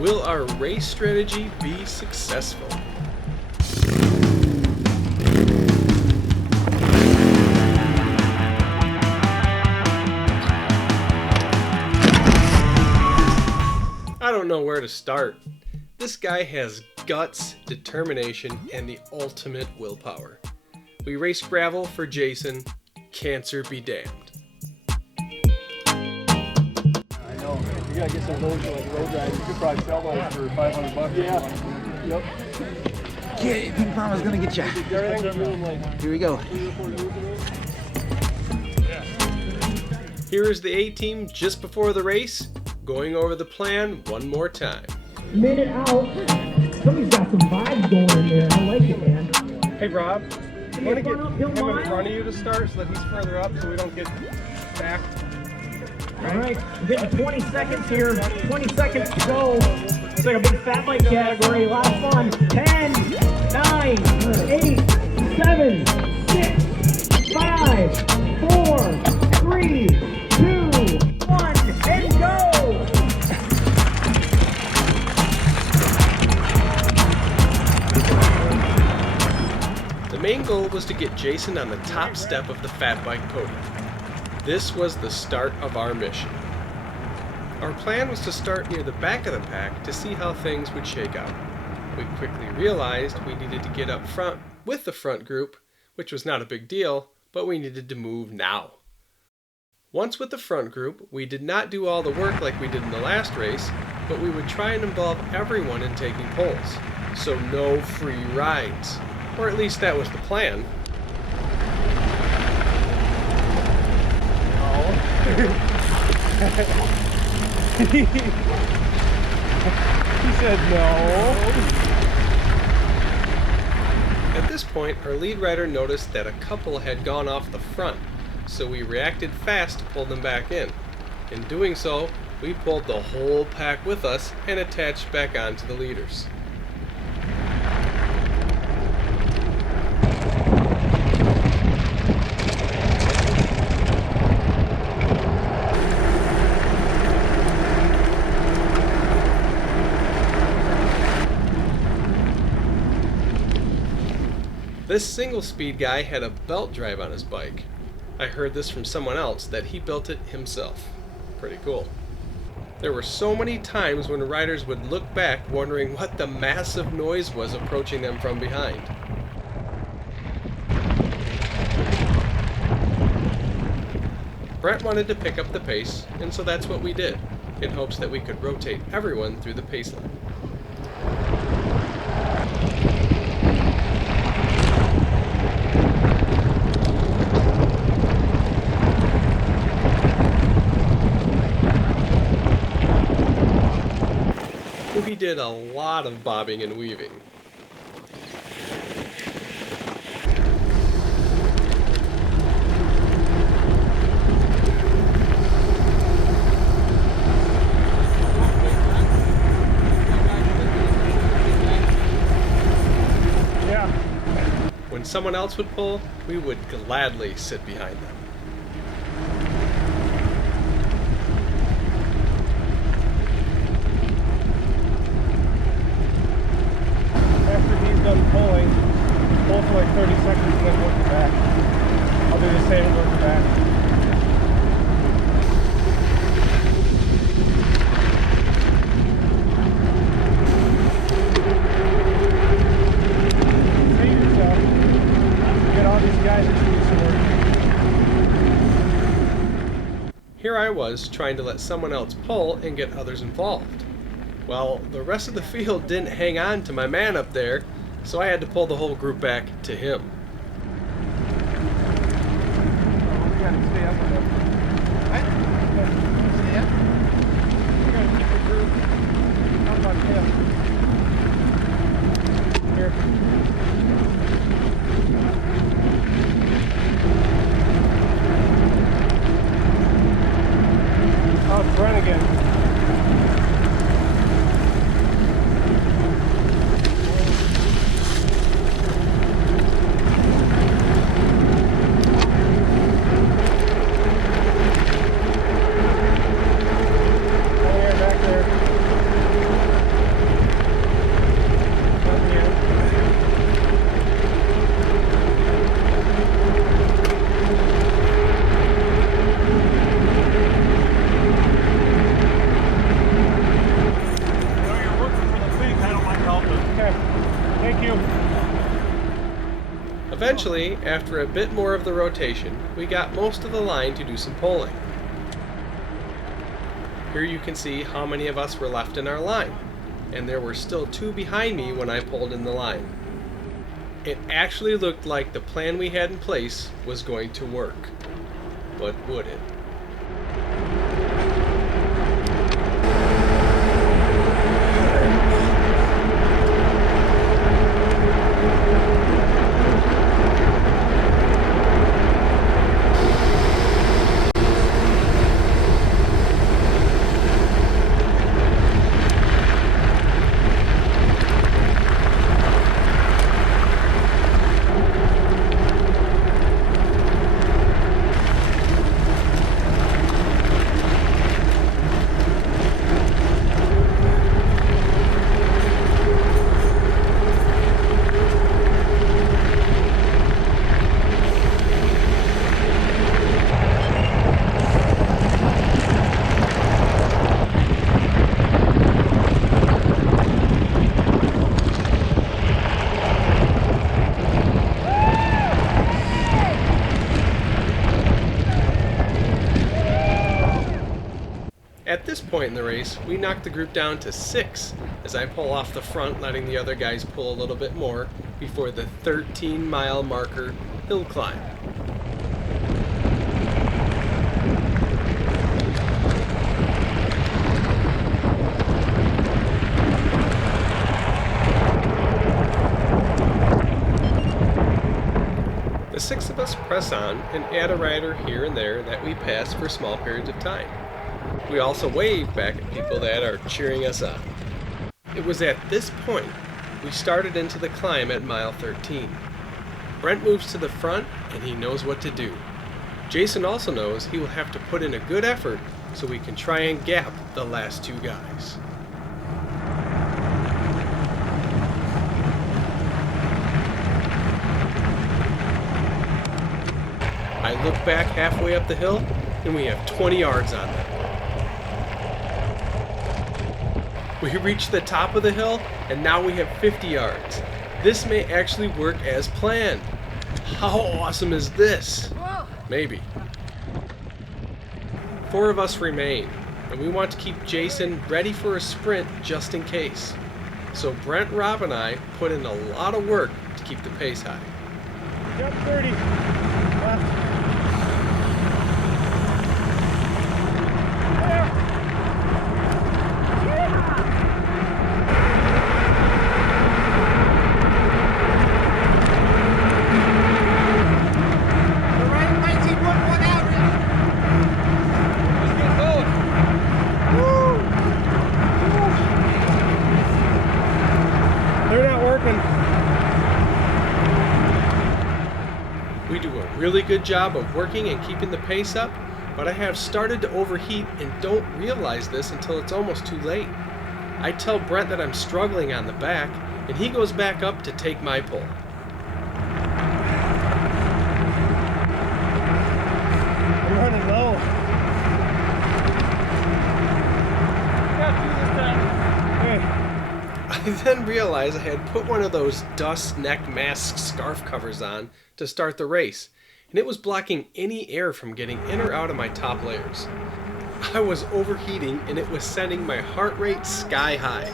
Will our race strategy be successful? I don't know where to start. This guy has guts, determination, and the ultimate willpower. We race gravel for Jason. Cancer be damned. I know. You gotta get some of those like road riders. You could probably sell those for $500. Yeah. Yep. Get Ping Pong was gonna get you. Here we go. Here is the A-team just before the race, going over the plan one more time. Minute out. Somebody's got some vibes going in there. I like it, man. Hey Rob, you want to get him in front of you to start so that he's further up so we don't get back? All right, we're getting 20 seconds here. 20 seconds to go. It's like a big fat bike category. Last one. 10, 9, 8, 7, 6, 5, 4, 3, 2, 1, and go! The main goal was to get Jason on the top step of the fat bike podium. This was the start of our mission. Our plan was to start near the back of the pack to see how things would shake out. We quickly realized we needed to get up front with the front group, which was not a big deal, but we needed to move now. Once with the front group, we did not do all the work like we did in the last race, but we would try and involve everyone in taking poles, so no free rides. Or at least that was the plan. He said no. At this point, our lead rider noticed that a couple had gone off the front, so we reacted fast to pull them back in. In doing so, we pulled the whole pack with us and attached back onto the leaders. This single-speed guy had a belt drive on his bike. I heard this from someone else that he built it himself. Pretty cool. There were so many times when riders would look back wondering what the massive noise was approaching them from behind. Brent wanted to pick up the pace, and so that's what we did, in hopes that we could rotate everyone through the pace line. We did a lot of bobbing and weaving. Yeah. When someone else would pull, we would gladly sit behind them. Done pulling, pull for like 30 seconds and then work it back. I'll do the same and work it back. Save yourself. Get all these guys to do some work. Here I was trying to let someone else pull and get others involved. Well, the rest of the field didn't hang on to my man up there, so I had to pull the whole group back to him. We gotta stay up with them. What? Stay up? We gotta keep the group. How about him? Here. Oh, it's Brent again. Eventually, after a bit more of the rotation, we got most of the line to do some pulling. Here you can see how many of us were left in our line, and there were still 2 behind me when I pulled in the line. It actually looked like the plan we had in place was going to work, but would it? At this point in the race, we knocked the group down to 6 as I pull off the front, letting the other guys pull a little bit more before the 13-mile marker hill climb. The 6 of us press on and add a rider here and there that we pass for small periods of time. We also wave back at people that are cheering us on. It was at this point we started into the climb at mile 13. Brent moves to the front and he knows what to do. Jason also knows he will have to put in a good effort so we can try and gap the last 2 guys. I look back halfway up the hill and we have 20 yards on them. We reached the top of the hill, and now we have 50 yards. This may actually work as planned. How awesome is this? Maybe. 4 of us remain, and we want to keep Jason ready for a sprint just in case. So Brent, Rob, and I put in a lot of work to keep the pace high. Jump 30. Left. We do a really good job of working and keeping the pace up, but I have started to overheat and don't realize this until it's almost too late. I tell Brent that I'm struggling on the back, and he goes back up to take my pull. I'm running low. I then realized I had put one of those dust neck mask scarf covers on to start the race, and it was blocking any air from getting in or out of my top layers. I was overheating and it was sending my heart rate sky high.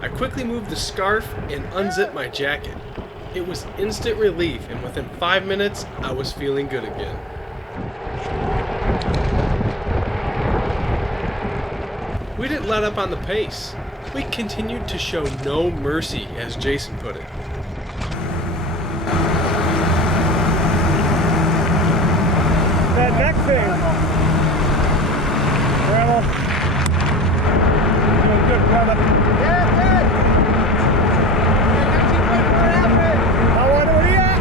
I quickly moved the scarf and unzipped my jacket. It was instant relief, and within 5 minutes I was feeling good again. We didn't let up on the pace. We continued to show no mercy, as Jason put it. That neck thing. Gravel. Doing good, brother. Yeah, good. I want to be at.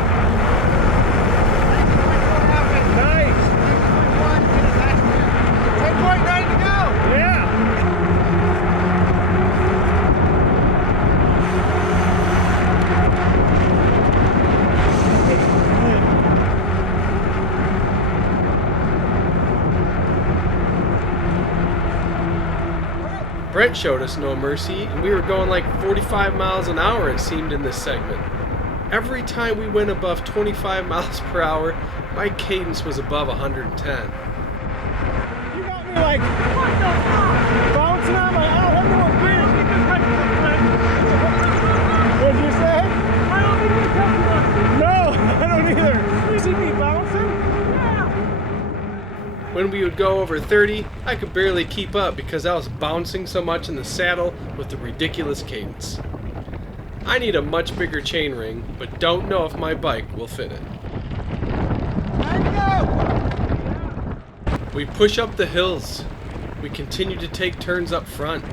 Nice. 10.9 to go. Yeah. Brent showed us no mercy, and we were going like 45 miles an hour, it seemed, in this segment. Every time we went above 25 miles per hour, my cadence was above 110. You got me like, what the fuck? Bouncing on my, I wonder what bridge you just touched the front. What'd you say? I don't think you touched one. No, I don't either. You see me bouncing? Yeah. When we would go over 30, I could barely keep up because I was bouncing so much in the saddle with the ridiculous cadence. I need a much bigger chain ring, but don't know if my bike will fit it. We push up the hills. We continue to take turns up front.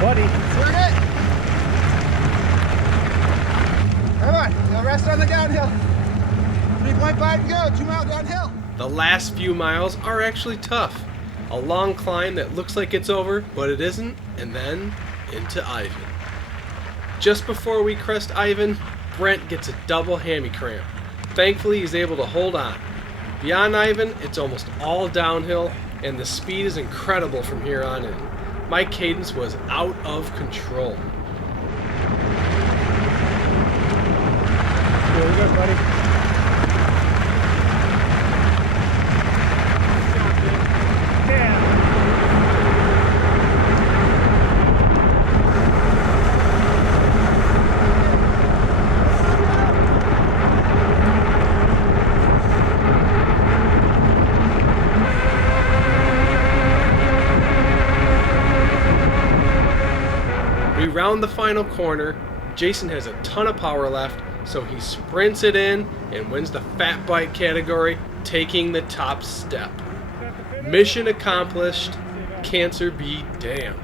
Buddy. Swing it. Come on, you'll rest on the downhill. 3.5 to go, 2 miles downhill. The last few miles are actually tough. A long climb that looks like it's over, but it isn't, and then into Ivan. Just before we crest Ivan, Brent gets a double hammy cramp. Thankfully, he's able to hold on. Beyond Ivan, it's almost all downhill, and the speed is incredible from here on in. My cadence was out of control. Very good, buddy. We round the final corner. Jason has a ton of power left, so he sprints it in and wins the fat bike category, taking the top step. Mission accomplished. Cancer be damned.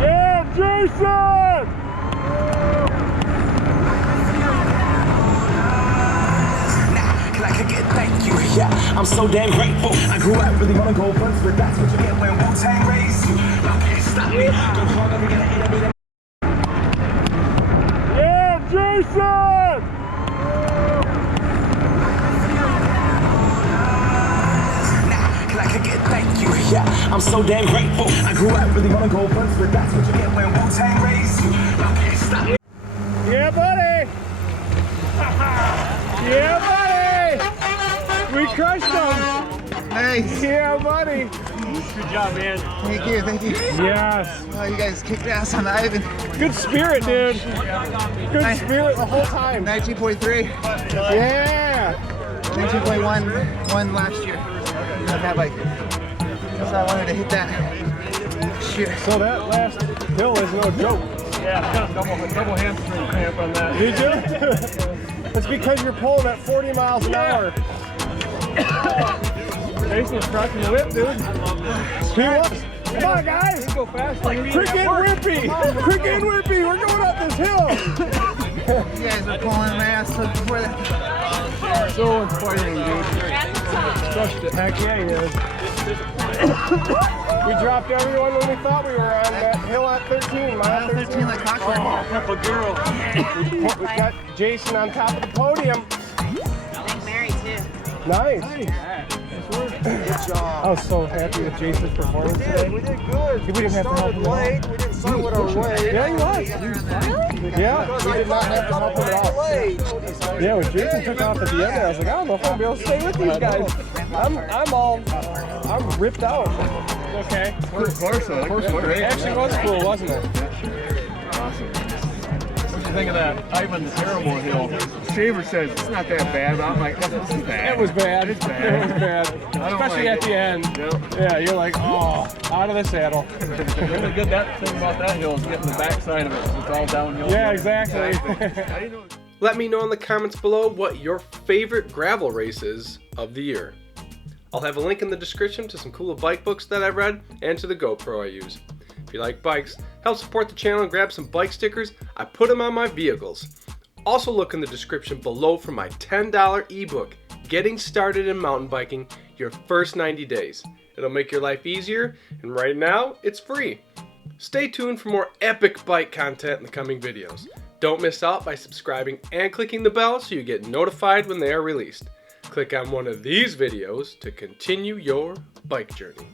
Yeah, Jason! Thank you, yeah, I'm so damn grateful. I grew up really wanna go first, but that's what you get when Wu-Tang raised you. Y'all can't stop me. Go hard, I'm gonna end up with Yeah, Jason! thank you, yeah, I'm so damn grateful. I grew up really wanna go first, but that's what you get when Wu-Tang raised you. Y'all can't stop me. Yeah, buddy! Yeah, buddy! We crushed them! Nice. Yeah, buddy! Good job, man. Thank you, thank you. Yes. Oh, you guys kicked ass on the Ivan. Good spirit, dude. Good spirit the whole time. 19.3. Yeah. 19.1 last year on that bike. So I wanted to hit that. Shit. So that last hill is no joke. Yeah, double hamstring cramp on that. Did you? It's because you're pulling at 40 miles an hour. Jason's cracking the whip, dude. He was. Come on, guys. Go fast. Cricket Whippy. Cricket Whippy. We're going up this hill. You guys are pulling my ass before that. So inspiring, dude. Crushed it. Heck yeah, he is. We dropped everyone when we thought we were on that hill at 13. Mile 13 like clockwork. Peppa girl. We got Jason on top of the podium. I'm married too. Nice. Good job. I was so happy with Jason's performance today. We did good. We didn't have to help him late. out. We didn't start with our weight. Yeah, he was. Yeah, we did not have to help him at all. Yeah, when Jason took off at the end, I was like, I don't know if I'm gonna be able to stay with these guys. I'm ripped out. Okay. Of course, It actually was cool, wasn't it? Awesome. What do you think of that Ivan Terrible Hill? Shaver says it's not that bad, but I'm like, this is bad. It was bad. It's bad. It was bad. I don't Especially like at the end. Yep. Yeah, you're like, oh, out of the saddle. The really good thing about that hill is getting the backside of it. It's all downhill. Yeah, exactly. I didn't know. Let me know in the comments below what your favorite gravel race is of the year. I'll have a link in the description to some cool bike books that I read and to the GoPro I use. If you like bikes, help support the channel and grab some bike stickers. I put them on my vehicles. Also look in the description below for my $10 ebook, Getting Started in Mountain Biking, Your First 90 Days. It'll make your life easier, and right now, it's free. Stay tuned for more epic bike content in the coming videos. Don't miss out by subscribing and clicking the bell so you get notified when they are released. Click on one of these videos to continue your bike journey.